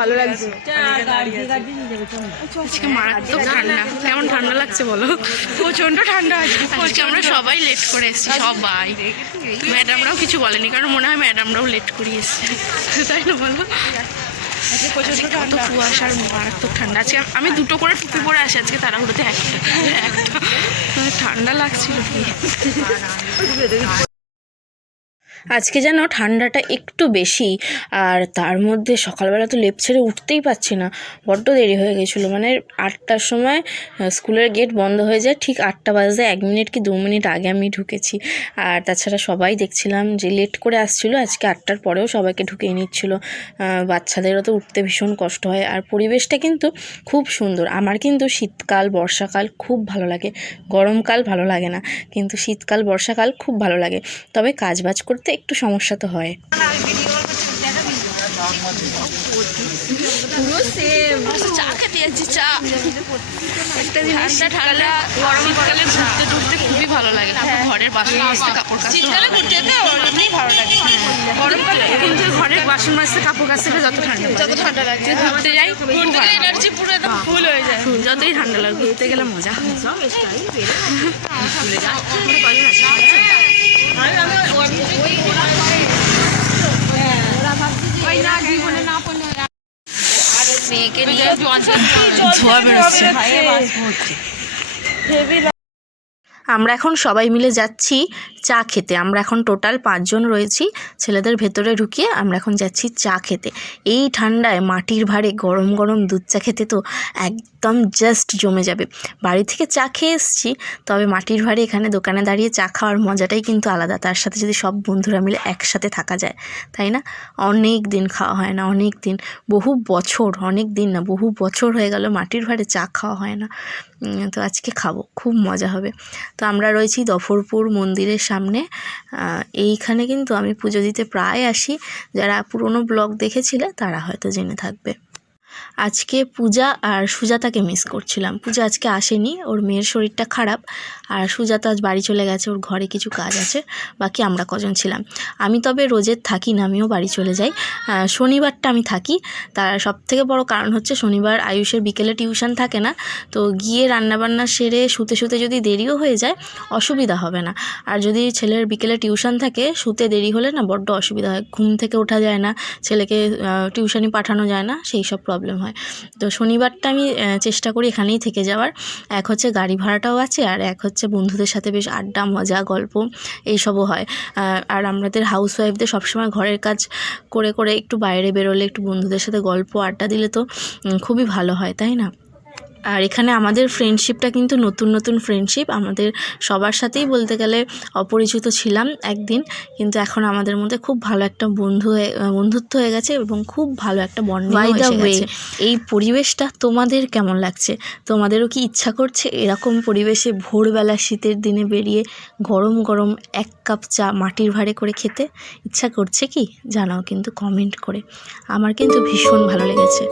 ভালো লাগছে। কেমন ঠান্ডা লাগছে বলো? প্রচন্ড ঠান্ডা আজকে। আমরা সবাই লেট করে এসেছি, সবাই। ম্যাডামরাও কিছু বলেনি, কারণ মনে হয় ম্যাডামরাও লেট করে এসছে, তাই না বলো? কত কুয়াশা আর মারাত্মক ঠান্ডা। আজকে আমি দুটো করে টুপি পরে আসি, আজকে তাড়াহুড়োতে একটা ঠান্ডা লাগছিল কি। আজকে যেন ঠান্ডাটা একটু বেশি, আর তার মধ্যে সকালবেলা তো লেপ ছেড়ে উঠতেই পারছি না, বড্ড দেরি হয়ে গেছিলো। মানে 8টার সময় স্কুলের গেট বন্ধ হয়ে যায়, ঠিক 8টা বাজতে 1 মিনিট কি 2 মিনিট আগে আমি ঢুকেছি। আর তাছাড়া সবাই দেখছিলাম যে লেট করে আসছিলো, আজকে 8টার পরেও সবাইকে ঢুকিয়ে নিচ্ছিলো। বাচ্চাদেরও তো উঠতে ভীষণ কষ্ট হয়। আর পরিবেশটা কিন্তু খুব সুন্দর। আমার কিন্তু শীতকাল বর্ষাকাল খুব ভালো লাগে, গরমকাল ভালো লাগে না, কিন্তু শীতকাল বর্ষাকাল খুব ভালো লাগে। তবে কাজবাজ করতে একটু সমস্যা তো হয়। চা খেতে যাচ্ছি, চা। একটা জিনিস, ঠান্ডা শীতকালে ঘুরতে টুরতে খুবই ভালো লাগে, ঘরের বাসন মাজতে কাপড় কাচতে ভালো লাগে। গরমকালে কিন্তু ঘরের বাসন মাজতে কাপড় কাচতে যত ঠান্ডা লাগে, ঘুরতে যাই এনার্জি পুরো একদম ফুল হয়ে যায়। যতই ঠান্ডা লাগে ঘুরতে গেলে মজা। মেয়েকে নিয়ে ধোয়া বেরোচ্ছে। আমরা এখন সবাই মিলে যাচ্ছি চা খেতে। আমরা এখন টোটাল 5 জন রয়েছি, ছেলেদের ভেতরে ঢুকিয়ে আমরা এখন যাচ্ছি চা খেতে। এই ঠান্ডায় মাটির ভাঁড়ে গরম গরম দুধ চা খেতে তো একদম জাস্ট জমে যাবে। বাড়ি থেকে চা খেয়ে এসেছি, তবে মাটির ভাঁড়ে এখানে দোকানে দাঁড়িয়ে চা খাওয়ার মজাটাই কিন্তু আলাদা। তার সাথে যদি সব বন্ধুরা মিলে একসাথে থাকা যায়, তাই না? অনেক দিন খাওয়া হয় না, অনেক দিন, বহু বছর, অনেক দিন না বহু বছর হয়ে গেল মাটির ভাঁড়ে চা খাওয়া হয় না। তো আজকে খাবো, খুব মজা হবে। তো আমরা রয়েছি দফরপুর মন্দিরের সামনে। এইখানে কিন্তু আমি পুজো দিতে প্রায় আসি, যারা পুরনো ব্লগ দেখেছিলে তারা হয়তো জেনে থাকবে। আজকে পূজা আর সুজাতাকে মিস করছিলাম। পূজা আজকে আসেনি, ওর মেয়ের শরীরটা খারাপ, আর সুজাতা আজ বাড়ি চলে গেছে, ওর ঘরে কিছু কাজ আছে। বাকি আমরা কজন ছিলাম। আমি তবে রোজের থাকি না, আমিও বাড়ি চলে যাই। শনিবারটা আমি থাকি। তার সবথেকে বড় কারণ হচ্ছে শনিবার আয়ুষের বিকেলে টিউশন থাকে না, তো গিয়ে রান্নাবান্না সেরে শুতে শুতে যদি দেরিও হয়ে যায় অসুবিধা হবে না। আর যদি ছেলের বিকেলে টিউশন থাকে, শুতে দেরি হলে না বড্ড অসুবিধা হয়, ঘুম থেকে ওঠা যায় না, ছেলেকে টিউশনি পাঠানো যায় না, সেই সব প্রবলেম হয়। তো শনিবারটা আমি চেষ্টা করি এখানেই থেকে যাওয়ার। এক হচ্ছে গাড়ি ভাড়াটাও আছে, আর এক হচ্ছে বন্ধুদের সাথে বেশ আড্ডা মজা গল্প এইসবও হয়। আর আমাদের হাউস ওয়াইফদের সবসময় ঘরের কাজ করে করে একটু বাইরে বেরোলে, একটু বন্ধুদের সাথে গল্প আড্ডা দিলে তো খুবই ভালো হয়, তাই না? আর এখানে আমাদের ফ্রেন্ডশিপটা কিন্তু নতুন নতুন ফ্রেন্ডশিপ। আমাদের সবার সাথেই বলতে গেলে অপরিচিত ছিলাম একদিন, কিন্তু এখন আমাদের মধ্যে খুব ভালো একটা বন্ধুত্ব হয়ে গেছে এবং খুব ভালো একটা বন্ডিং এসে গেছে। এই পরিবেশটা তোমাদের কেমন লাগছে? তোমাদেরও কি ইচ্ছা করছে এরকম পরিবেশে ভোরবেলা শীতের দিনে বেরিয়ে গরম গরম 1 কাপ চা মাটির ভাঁড়ে করে খেতে? ইচ্ছা করছে কি? জানাও কিন্তু কমেন্ট করে। আমার কিন্তু ভীষণ ভালো লেগেছে।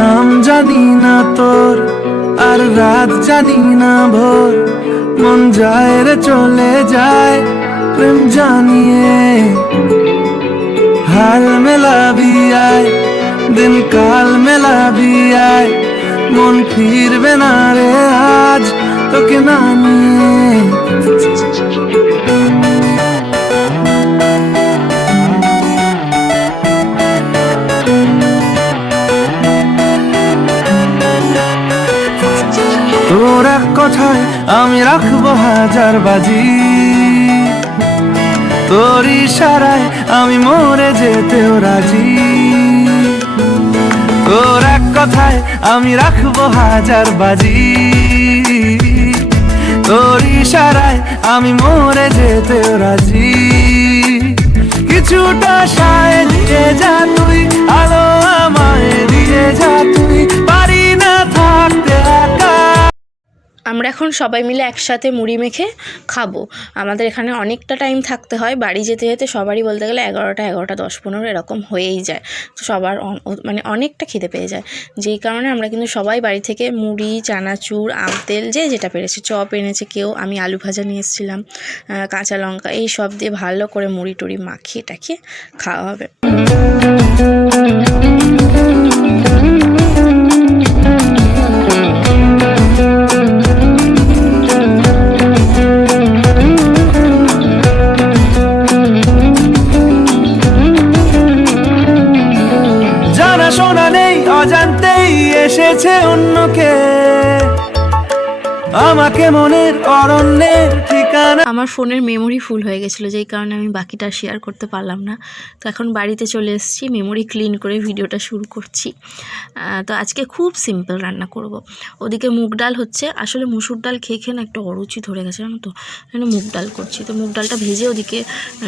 নাম জানি না তোর, আর রাত জানি না ভোর, মন যায় রে চলে যায় প্রেম জানিয়ে। হাল মেলাবি আয়, দিন কাল মেলাবি আয়, মন ফিরবে না রে আজ তোকে না নিয়ে। তোর এক কথায় আমি রাখবো 1000 বাজি, তোর ইশারায় আমি মরে যেতেও রাজি। তোর এক কথায় আমি রাখবো 1000 বাজি, তোর ইশারায় আমি মরে যেতেও রাজি। কিছুটা সায় দিয়ে যা তুই, আলো আমায় দিয়ে যা তুই, পারি না থাকতে একা। আমরা আমরা এখন সবাই মিলে একসাথে মুড়ি মেখে খাবো। আমাদের এখানে অনেকটা টাইম থাকতে হয়, বাড়ি যেতে যেতে সবারই বলতে গেলে 11টা 10-15 এরকম হয়েই যায়। তো সবার মানে অনেকটা খিদে পেয়ে যায়, যেই কারণে আমরা কিন্তু সবাই বাড়ি থেকে মুড়ি, চানাচুর, আম তেল যে যেটা পেরেছে, চপ এনেছে কেউ, আমি আলু ভাজা নিয়ে এসেছিলাম, কাঁচা লঙ্কা, এই সব দিয়ে ভালো করে মুড়ি টুড়ি মাখিয়ে টাখিয়ে খাওয়া হবে। শোনা নেই, অজান্তেই এসেছে অন্যকে, আমাকে মনের অরণ্যের ঠিকানা। আমার ফোনের মেমোরি ফুল হয়ে গেছিলো, যেই কারণে আমি বাকিটা শেয়ার করতে পারলাম না। তো এখন বাড়িতে চলে এসেছি, মেমোরি ক্লিন করে ভিডিওটা শুরু করছি। তো আজকে খুব সিম্পল রান্না করব। ওদিকে মুগ ডাল হচ্ছে, আসলে মুসুর ডাল খেয়ে খেয়ে না একটু অরুচি ধরে গেছে জানো তো, এখানে মুগ ডাল করছি। তো মুগ ডালটা ভেজে ওদিকে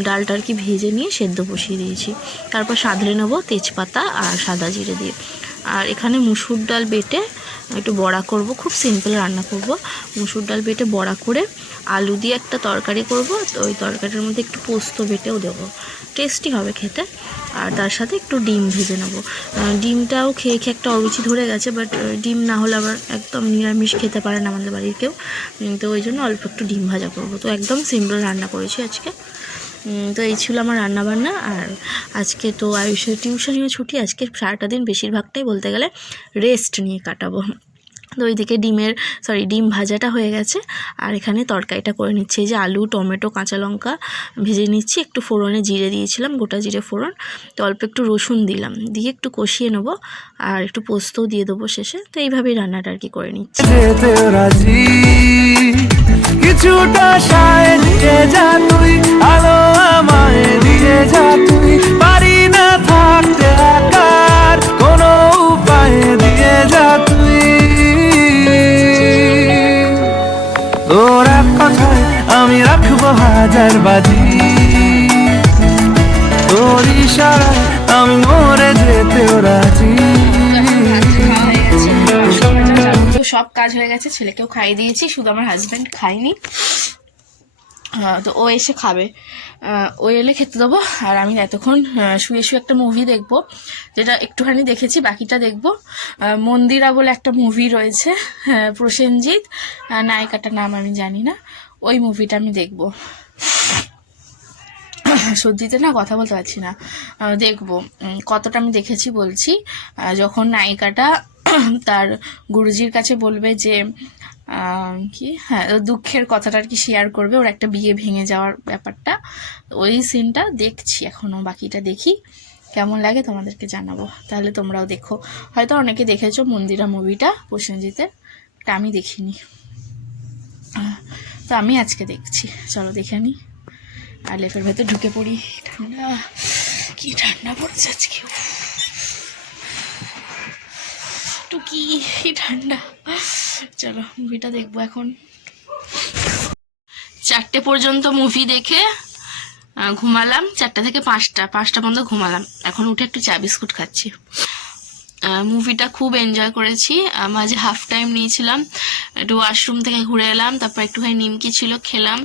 ডালটা আর কি ভেজে নিয়ে সেদ্ধ বসিয়ে দিয়েছি। তারপর সাঁতলে নেবো তেজপাতা আর সাদা জিরে দিয়ে। আর এখানে মুসুর ডাল বেটে একটু বড়া করব, খুব সিম্পল রান্না করব। মুসুর ডাল বেটে বড়া করে আলু দিয়ে একটা তরকারি করব। তো ওই তরকারির মধ্যে একটু পোস্ত বেটেও দেবো, টেস্টি হবে খেতে। আর তার সাথে একটু ডিম ভেজে নেব। ডিমটাও খেয়ে খেয়ে একটা অরুচি ধরে গেছে, বাট ডিম না হলে আবার একদম নিরামিষ খেতে পারে না আমাদের বাড়ির কেউ, তো ওই জন্য অল্প একটু ডিম ভাজা করব। তো একদম সিম্পল রান্না করেছি আজকে। তো এই ছিল আমার রান্নাবান্না। আর আজকে তো আয়ুষের টিউশনিও ছুটি, আজকে সারাটা দিন বেশিরভাগটাই বলতে গেলে রেস্ট নিয়ে কাটাবো। তো ওইদিকে ডিম ভাজাটা হয়ে গেছে, আর এখানে তরকারিটা করে নিচ্ছি। এই যে আলু, টমেটো, কাঁচা লঙ্কা ভেজে নিচ্ছি, একটু ফোড়নে জিরে দিয়েছিলাম, গোটা জিরে ফোড়ন, তো অল্প একটু রসুন দিলাম, দিয়ে একটু কষিয়ে নেবো, আর একটু পোস্তও দিয়ে দেবো শেষে। তো এইভাবেই রান্নাটা আর কি করে নিচ্ছি। কিছুটা সায় দিয়ে যা তুই, আলো আমায় দিয়ে যা তুই, পারি না থাকতে একার কোনো উপায় দিয়ে যা তুই। তোর এক কথায় আমি রাখবো হাজার বাজি, তোর ইশারায় আমি মরে যেতেও রাজি। সব কাজ হয়ে গেছে, ছেলেকেও খাইয়ে দিয়েছি, শুধু আমার হাজব্যান্ড খায়নি। তো ও এসে খাবে, ও এলে খেতে দেবো। আর আমি এতক্ষণ শুয়ে শুয়ে একটা মুভি দেখবো, যেটা একটুখানি দেখেছি, বাকিটা দেখবো। মন্দিরা বলে একটা মুভি রয়েছে, প্রসেনজিৎ, নায়িকাটার নাম আমি জানি না, ওই মুভিটা আমি দেখবো। সর্দিতে না কথা বলতে পারছি না, দেখবো। কতটা আমি দেখেছি বলছি। যখন নায়িকাটা তার গুরুজির কাছে বলবে যে দুঃখের কথাটা আর কি শেয়ার করবে, ওর একটা বিয়ে ভেঙে যাওয়ার ব্যাপারটা, ওই সিনটা দেখছি এখনও, বাকিটা দেখি কেমন লাগে তোমাদেরকে জানাবো। তাহলে তোমরাও দেখো, হয়তো অনেকে দেখেছো মন্দিরা মুভিটা প্রসেনজিতের, এটা আমি দেখিনি, তো আমি আজকে দেখছি। চলো দেখে নিই, আর লেপের ভেতর ঢুকে পড়ি। ঠান্ডা, কি ঠান্ডা পড়ছে আজকে, কি ঠান্ডা। চলো মুভিটা দেখবো এখন। 4টে পর্যন্ত মুভি দেখে ঘুমালাম, 4টা থেকে 5টা পর্যন্ত ঘুমালাম। এখন উঠে একটু চা বিস্কুট খাচ্ছি। মুভিটা খুব এনজয় করেছি, মাঝে হাফ টাইম নিয়েছিলাম, একটু ওয়াশরুম থেকে ঘুরে এলাম, তারপর একটুখানি নিমকি ছিল খেলাম,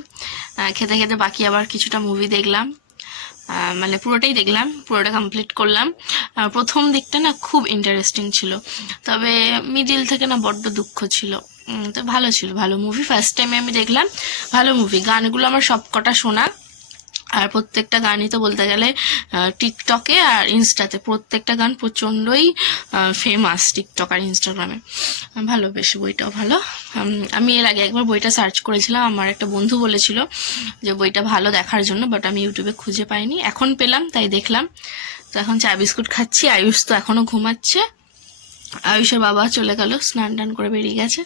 খেতে খেতে বাকি আবার কিছুটা মুভি দেখলাম, মানে পুরোটাই দেখলাম, পুরোটা কমপ্লিট করলাম। প্রথম দিকটা না খুব ইন্টারেস্টিং ছিল, তবে মিডিল থেকে না বড্ড দুঃখ ছিল। তো ভালো ছিল, ভালো মুভি, ফার্স্ট টাইমে আমি দেখলাম, ভালো মুভি। গানগুলো আমার সব কটা শোনা, আর প্রত্যেকটা গানই তো বলতে গেলে টিকটকে আর ইনস্টাতে প্রত্যেকটা গান প্রচণ্ডই ফেমাস, টিকটক আর ইনস্টাগ্রামে। ভালো, বেশ বইটাও ভালো। আমি এর আগে একবার বইটা সার্চ করেছিলাম, আমার একটা বন্ধু বলেছিল যে বইটা ভালো দেখার জন্য, বাট আমি ইউটিউবে খুঁজে পাইনি, এখন পেলাম তাই দেখলাম। তো এখন চা বিস্কুট খাচ্ছি। আয়ুষ তো এখনও ঘুমাচ্ছে, আয়ুষের বাবা চলে গেল, স্নান টান করে বেরিয়ে গেছে।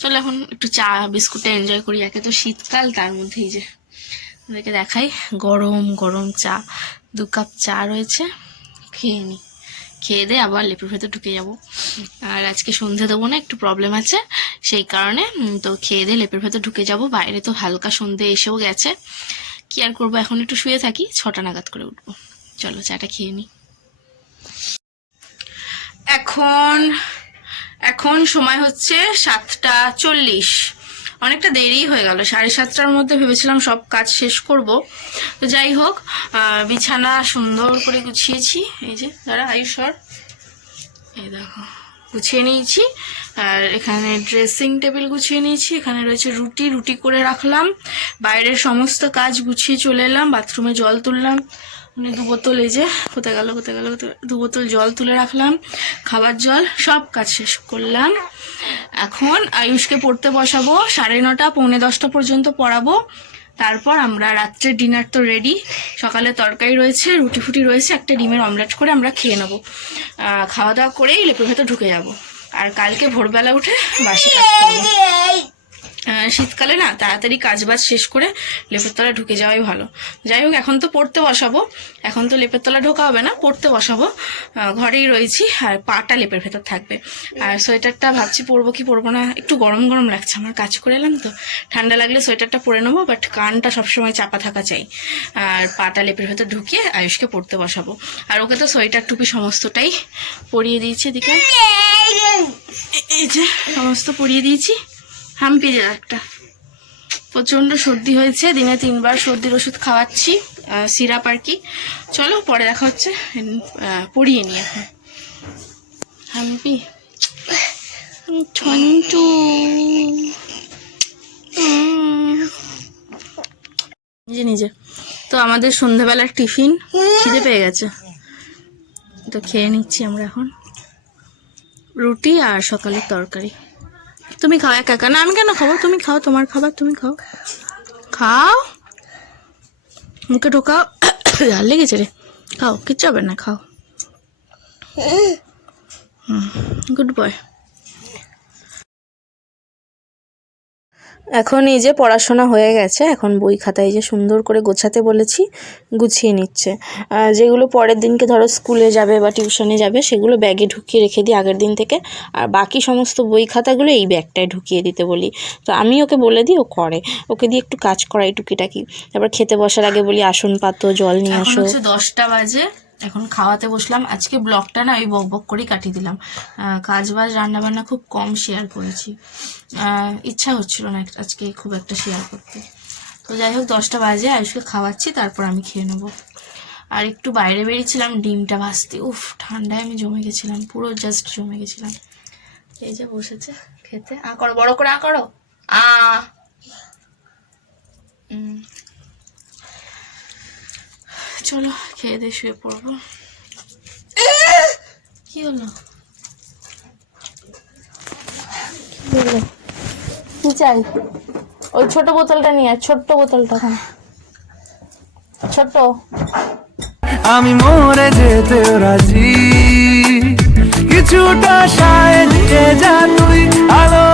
চলো এখন একটু চা বিস্কুটে এনজয় করি, একে তো শীতকাল, তার মধ্যেই যে ওদেরকে দেখাই, গরম গরম চা, 2 কাপ চা রয়েছে, খেয়ে নিই, খেয়ে দিয়ে আবার লেপের ভেতর ঢুকে যাব। আর আজকে সন্ধে দেবো না, একটু প্রবলেম আছে, সেই কারণে তো খেয়ে দিয়ে লেপের ভেতর ঢুকে যাব। বাইরে তো হালকা সন্ধে এসেও গেছে, কি আর করবো, এখন একটু শুয়ে থাকি, 6টা নাগাদ করে উঠবো। চলো চাটা খেয়ে নিই। এখন সময় হচ্ছে 7টা 40। অনেকটা দেরি হয়ে গেল, 7:30টার মধ্যে ভেবেছিলাম সব কাজ শেষ করব। তো যাই হোক, বিছানা সুন্দর করে গুছিয়েছি। এই যে দাঁড়া আয়ুষর, এই দেখো গুছিয়ে নিয়েছি। আর এখানে ড্রেসিং টেবিল গুছিয়ে নিয়েছি। এখানে রয়েছে রুটি করে রাখলাম। বাইরের সমস্ত কাজ গুছিয়ে চলে এলাম। বাথরুমে জল তুললাম, মানে 2 বোতল, এই যে কোথায় গেল 2 বোতল জল তুলে রাখলাম, খাবার জল, সব কাজ শেষ করলাম। এখন আয়ুষকে পড়তে বসাবো, 9:30 পৌনে 10টা পর্যন্ত পড়াবো। তারপর আমরা রাত্রের ডিনার তো রেডি, সকালে তরকারি রয়েছে, রুটি ফুটি রয়েছে, একটা ডিমের অমলেট করে আমরা খেয়ে নেবো। খাওয়া দাওয়া করেই লেপের ভেতর ঢুকে যাব। আর কালকে ভোরবেলা উঠে বাসি কাজ করবো। শীতকালে না তাড়াতাড়ি কাজবাজ শেষ করে লেপের তলায় ঢুকে যাওয়াই ভালো। যাই হোক, এখন তো পড়তে বসাবো, এখন তো লেপের তলা ঢোকা হবে না, পড়তে বসাবো। ঘরেই রয়েছি, আর পাটা লেপের ভেতর থাকবে। আর সোয়েটারটা ভাবছি পরবো কি পরবো না, একটু গরম গরম লাগছে, আমার কাজ করে এলাম তো, ঠান্ডা লাগলে সোয়েটারটা পরে নেবো, বাট কানটা সবসময় চাপা থাকা চাই। আর পাটা লেপের ভেতর ঢুকিয়ে আয়ুষকে পড়তে বসাবো। আর ওকে তো সোয়েটার টুপি সমস্তটাই পরিয়ে দিয়েছি, এদিকে এই যে সমস্ত পরিয়ে দিয়েছি। হাম্পি যে একটা প্রচণ্ড সর্দি হয়েছে, দিনে 3বার সর্দির ওষুধ খাওয়াচ্ছি, সিরাপ আর কি। চলো পরে দেখা হচ্ছে, পড়িয়ে নি এখন। হাম্পি ঠন্টু নিজে নিজে। তো আমাদের সন্ধ্যাবেলার টিফিন, খিদে পেয়ে গেছে তো খেয়ে নিচ্ছি আমরা এখন, রুটি আর সকালের তরকারি। তুমি খাও একা একা, না আমি কেন খাবো, তুমি খাও, তোমার খাবার তুমি খাও, খাও মুখে ঢোকাও। ঝাল লেগেছে রে, খাও, কিচ্ছু হবে না, খাও। Good boy. এখন এই যে পড়াশোনা হয়ে গেছে, এখন বই খাতায় যে সুন্দর করে গোছাতে বলেছি, গুছিয়ে নিচ্ছে। যেগুলো পরের দিনকে ধরো স্কুলে যাবে বা টিউশনে যাবে, সেগুলো ব্যাগে ঢুকিয়ে রেখে দিই আগের দিন থেকে। আর বাকি সমস্ত বই খাতাগুলো এই ব্যাগটায় ঢুকিয়ে দিতে বলি। তো আমি ওকে বলে দিই, ও করে, ওকে দিয়ে একটু কাজ করাই টুকিটাকি। তারপর খেতে বসার আগে বলি আসন পাতো, জল নিয়ে আসো। 10টা বাজে, এখন খাওয়াতে বসলাম। আজকে ব্লগটা না ওই বক করেই কাটিয়ে দিলাম, কাজ বাজ রান্নাবান্না খুব কম শেয়ার করেছি, ইচ্ছা হচ্ছিল না আজকে খুব একটা শেয়ার করতে। তো যাই হোক, 10টা বাজে, আয়ুষকে খাওয়াচ্ছি, তারপর আমি খেয়ে নেবো। আর একটু বাইরে বেরিয়েছিলাম ডিমটা ভাজতে, উফ ঠান্ডায় আমি জমে গেছিলাম, পুরো জাস্ট জমে গেছিলাম। এই যে বসেছে খেতে, করো বড় করে করো, চলো খেয়ে দিয়ে শুয়ে পড়বো। কি হলো কি চাই? ওই ছোট বোতলটা নিয়ে, ছোট্ট বোতলটা, ছোট্ট। আমি মরে যেতে রাজি, কিছুটা সায় দিয়ে যা তুই, আলো